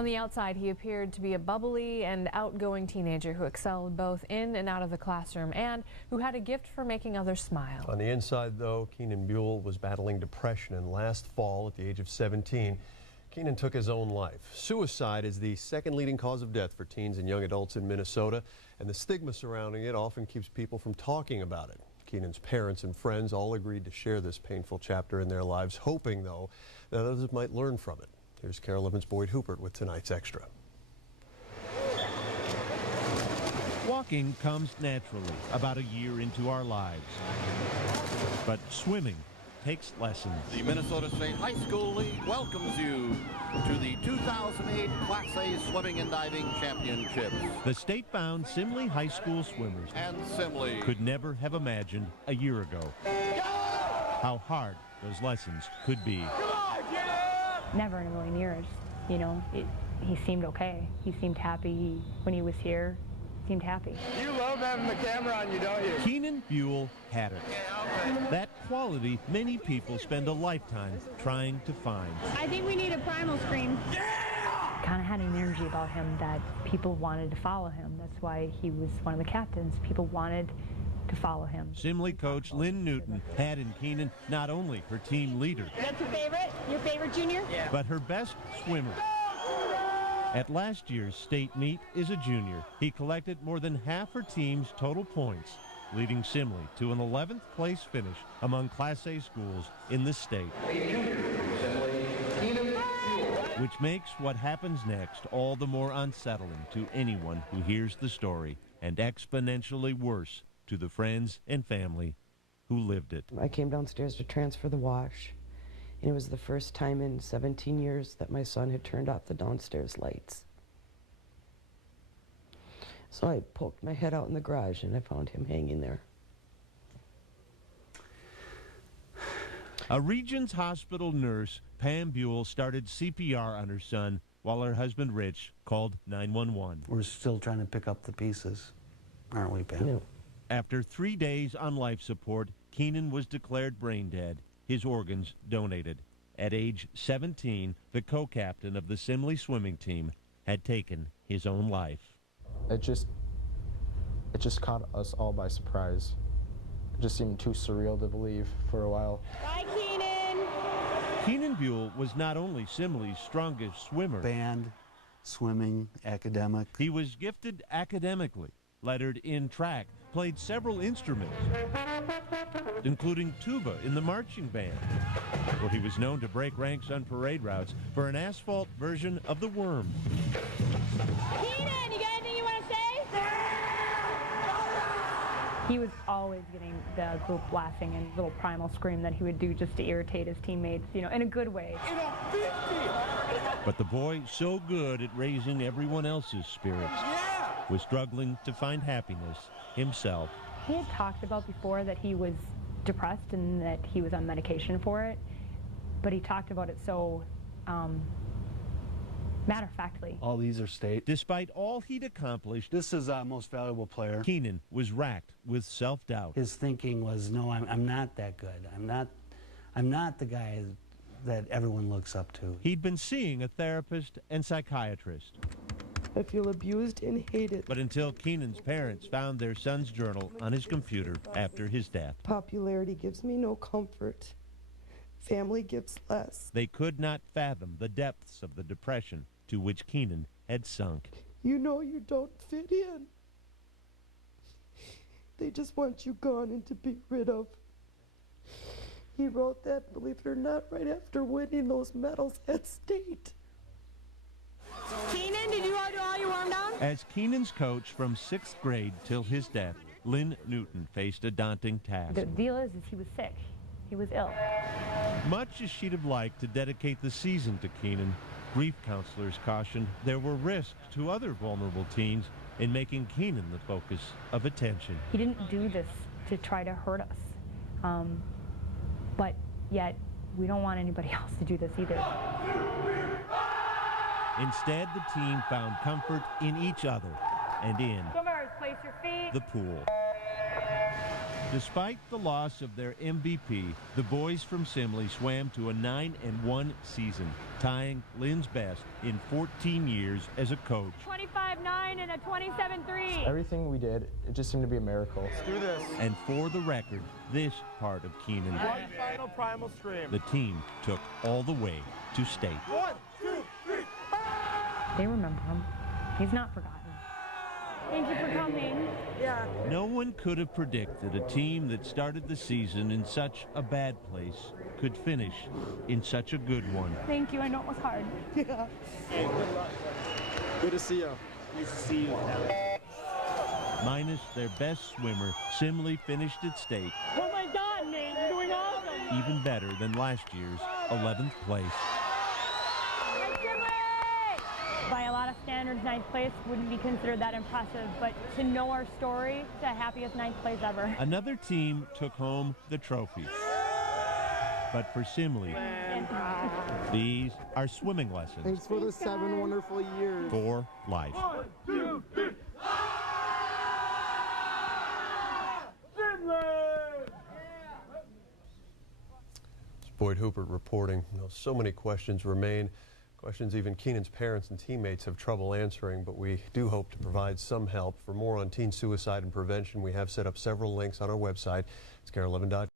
On the outside, he appeared to be a bubbly and outgoing teenager who excelled both in and out of the classroom and who had a gift for making others smile. On the inside, though, Keenan Buell was battling depression, and last fall, at the age of 17, Keenan took his own life. Suicide is the second leading cause of death for teens and young adults in Minnesota, and the stigma surrounding it often keeps people from talking about it. Keenan's parents and friends all agreed to share this painful chapter in their lives, hoping, though, that others might learn from it. Here's Kare11's Boyd Hoopert with tonight's Extra. Walking comes naturally about a year into our lives, but swimming takes lessons. The Minnesota State High School League welcomes you to the 2008 Class A Swimming and Diving Championships. The state-bound Simley High School swimmers And Simley could never have imagined a year ago how hard those lessons could be. Never in a million years, you know. He seemed okay. He seemed happy when he was here. Seemed happy. You love having the camera on you, don't you? Keenan Buell had it. That quality many people spend a lifetime trying to find. I think we need a primal screen. Kind of had an energy about him that people wanted to follow him. That's why he was one of the captains. People wanted to follow him. Simley coach Lynn Newton had in Keenan not only her team leader, That's your favorite? Your favorite junior? Yeah. but her best swimmer. At last year's state meet as a junior, he collected more than half her team's total points, leading Simley to an 11th place finish among Class A schools in the state. Which makes what happens next all the more unsettling to anyone who hears the story, and exponentially worse to the friends and family who lived it. I came downstairs to transfer the wash, and it was the first time in 17 years that my son had turned off the downstairs lights. So I poked my head out in the garage and I found him hanging there. A Regions Hospital nurse, Pam Buell, started CPR on her son while her husband Rich called 911. We're still trying to pick up the pieces, aren't we, Pam? Yeah. After 3 days on life support, Keenan was declared brain dead, his organs donated. At age 17, the co-captain of the Simley swimming team had taken his own life. It just caught us all by surprise. It just seemed too surreal to believe for a while. Bye, Keenan. Keenan Buell was not only Simley's strongest swimmer. Band, swimming, academic. He was gifted academically, lettered in track, played several instruments, including tuba in the marching band, where he was known to break ranks on parade routes for an asphalt version of the Worm. Keenan, you got anything you want to say? He was always getting the group laughing and little primal scream that he would do just to irritate his teammates, you know, in a good way. But the boy, so good at raising everyone else's spirits, was struggling to find happiness himself. He had talked about before that he was depressed and that he was on medication for it, but he talked about it so matter-of-factly. All these are state. Despite all he'd accomplished, This is our most valuable player. Keenan was racked with self-doubt. His thinking was, no, I'm not that good. I'm not the guy that everyone looks up to. He'd been seeing a therapist and psychiatrist. I feel abused and hated. But until Keenan's parents found their son's journal on his computer after his death, Popularity gives me no comfort. Family gives less. they could not fathom the depths of the depression to which Keenan had sunk. You know you don't fit in. They just want you gone and to be rid of. He wrote that, believe it or not, right after winning those medals at state. Keenan, did you all do all your warm down? As Keenan's coach from 6th grade till his death, Lynn Newton faced a daunting task. The deal is he was sick. He was ill. Much as she'd have liked to dedicate the season to Keenan, grief counselors cautioned there were risks to other vulnerable teens in making Keenan the focus of attention. He didn't do this to try to hurt us, but yet we don't want anybody else to do this either. Instead, the team found comfort in each other and in Swimmers, place your feet. the pool. Despite the loss of their MVP, the boys from Simley swam to a 9-1 season, tying Lynn's best in 14 years as a coach. 25-9 and a 27-3. Everything we did, it just seemed to be a miracle. Let's do this. And for the record, this part of Keenan, One final primal scream. the team took all the way to state. 1, 2, 3. They remember him. He's not forgotten. Thank you for coming. Yeah. No one could have predicted a team that started the season in such a bad place could finish in such a good one. Thank you. I know it was hard. Yeah. Hey, good luck. Good to see you. Nice to see you. Minus their best swimmer, Simley finished at state Oh my God, Nate, you're doing awesome. even better than last year's 11th place. By a lot of standards, 9th place wouldn't be considered that impressive, but to know our story, it's the happiest 9th place ever. Another team took home the trophy. But for Simley, these are swimming lessons Thanks for the 7 wonderful years. for life. 1, 2, 3. Boyd Hooper reporting. So many questions remain. Questions even Keenan's parents and teammates have trouble answering, but we do hope to provide some help. For more on teen suicide and prevention, we have set up several links on our website. It's Kare11.com.